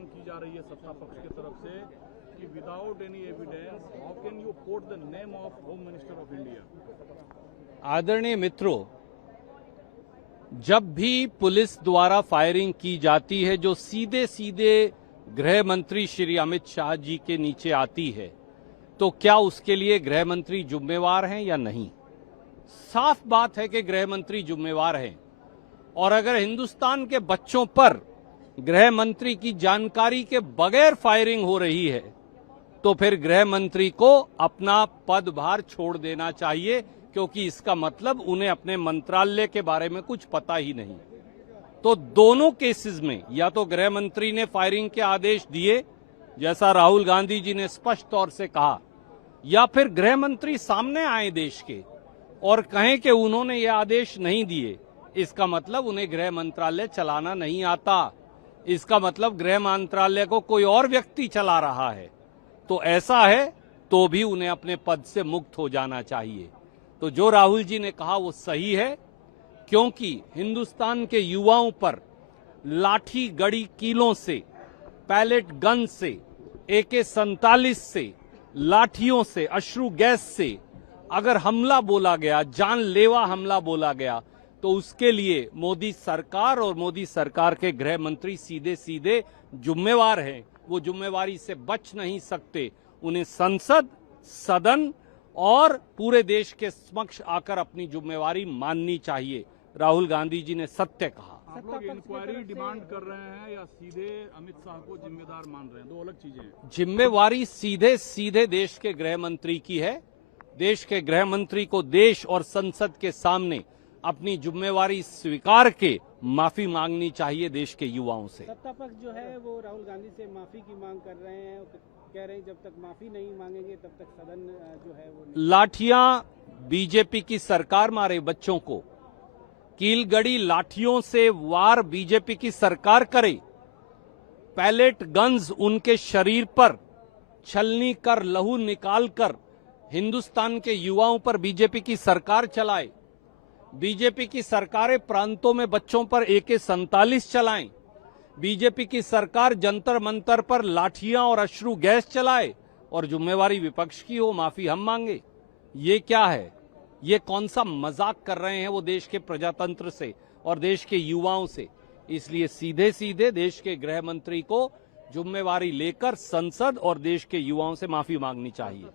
मांग की जा रही है सत्ता पक्ष की तरफ से कि without any evidence how can you quote the name of home minister of India. आदरणीय मित्रों, जब भी पुलिस द्वारा फायरिंग की जाती है जो सीधे सीधे गृह मंत्री श्री अमित शाह जी के नीचे आती है, तो क्या उसके लिए गृह मंत्री जिम्मेवार हैं या नहीं? साफ बात है कि गृह मंत्री जिम्मेवार हैं। और अगर हिंदुस्तान के बच्चों पर गृह मंत्री की जानकारी के बगैर फायरिंग हो रही है, तो फिर गृह मंत्री को अपना पदभार छोड़ देना चाहिए, क्योंकि इसका मतलब उन्हें अपने मंत्रालय के बारे में कुछ पता ही नहीं। तो दोनों केसेस में या तो गृह मंत्री ने फायरिंग के आदेश दिए, जैसा राहुल गांधी जी ने स्पष्ट तौर से कहा, या फिर गृह मंत्री सामने आए देश के और कहें कि उन्होंने ये आदेश नहीं दिए। इसका मतलब उन्हें गृह मंत्रालय चलाना नहीं आता। इसका मतलब गृह मंत्रालय को कोई और व्यक्ति चला रहा है। तो ऐसा है तो भी उन्हें अपने पद से मुक्त हो जाना चाहिए। तो जो राहुल जी ने कहा वो सही है, क्योंकि हिंदुस्तान के युवाओं पर लाठी गड़ी कीलों से, पैलेट गन से, AK-47 से, लाठियों से, अश्रु गैस से अगर हमला बोला गया, जानलेवा हमला बोला गया, तो उसके लिए मोदी सरकार और मोदी सरकार के गृह मंत्री सीधे सीधे जिम्मेवार हैं। वो जिम्मेवारी से बच नहीं सकते। उन्हें संसद, सदन और पूरे देश के समक्ष आकर अपनी जिम्मेवारी माननी चाहिए। राहुल गांधी जी ने सत्य कहा। आप लोग इंक्वायरी डिमांड कर रहे हैं या सीधे अमित शाह को जिम्मेदार मान रहे हैं? दो अलग चीजें हैं। जिम्मेवारी सीधे सीधे देश के गृह मंत्री की है। देश के गृह मंत्री को देश और संसद के सामने अपनी जिम्मेवारी स्वीकार के माफी मांगनी चाहिए देश के युवाओं से। सत्ता पक्ष जो है वो राहुल गांधी से माफी की मांग कर रहे हैं, कह रहे हैं जब तक माफी नहीं मांगेंगे तब तक सदन जो है वो लाठियां बीजेपी की सरकार मारे बच्चों को, कीलगड़ी लाठियों से वार बीजेपी की सरकार करे, पैलेट गन्स उनके शरीर पर छलनी कर लहू निकालकर हिंदुस्तान के युवाओं पर बीजेपी की सरकार चलाए, बीजेपी की सरकारें प्रांतों में बच्चों पर AK-47 चलाएं, बीजेपी की सरकार जंतर मंतर पर लाठियां और अश्रु गैस चलाए और जिम्मेवारी विपक्ष की हो, माफी हम मांगे। ये क्या है? ये कौन सा मजाक कर रहे हैं वो देश के प्रजातंत्र से और देश के युवाओं से? इसलिए सीधे सीधे देश के गृह मंत्री को जिम्मेवारी लेकर संसद और देश के युवाओं से माफी मांगनी चाहिए।